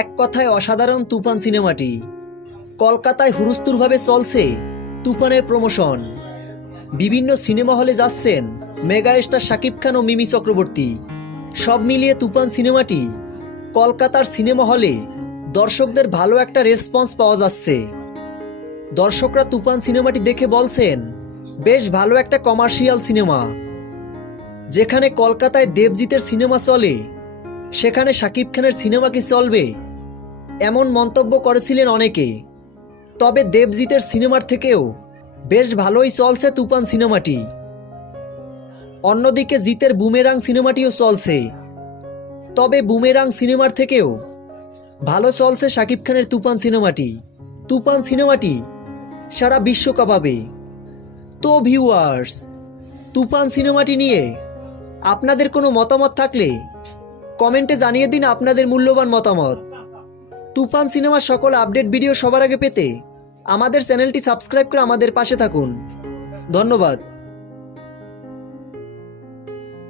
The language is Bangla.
এক কথায় অসাধারণ তুফান সিনেমাটি। কলকাতায় হুরুস্তুরভাবে চলছে তুফানের প্রমোশন। বিভিন্ন সিনেমা হলে যাচ্ছেন মেগা স্টার শাকিব খান ও মিমি চক্রবর্তী। সব মিলিয়ে তুফান সিনেমাটি কলকাতার সিনেমা হলে দর্শকদের ভালো একটা রেসপন্স পাওয়া যাচ্ছে। দর্শকরা তুফান সিনেমাটি দেখে বলছেন, বেশ ভালো একটা কমার্শিয়াল সিনেমা। যেখানে কলকাতায় দেবজিতের সিনেমা চলে, সেখানে শাকিব খানের সিনেমা কি চলবে এমন মন্তব্য করেছিলেন অনেকে। তবে দেবজিতের সিনেমার থেকেও বেশ ভালোই চলছে তুফান সিনেমাটি। অন্যদিকে জিতের বুমেরাং সিনেমাটিও চলছে। তবে বুমেরাং সিনেমার থেকেও ভালো চলছে শাকিব খানের তুফান সিনেমাটি। তুফান সিনেমাটি সারা বিশ্ব কাঁপাবে তো ভিউয়ার্স, তুফান সিনেমাটি নিয়ে আপনাদের কোনো মতামত থাকলে কমেন্টে জানিয়ে দিন আপনাদের মূল্যবান মতামত। তুফান সিনেমার সকল আপডেট ভিডিও সবার আগে পেতে আমাদের চ্যানেলটি সাবস্ক্রাইব করে আমাদের পাশে থাকুন। ধন্যবাদ।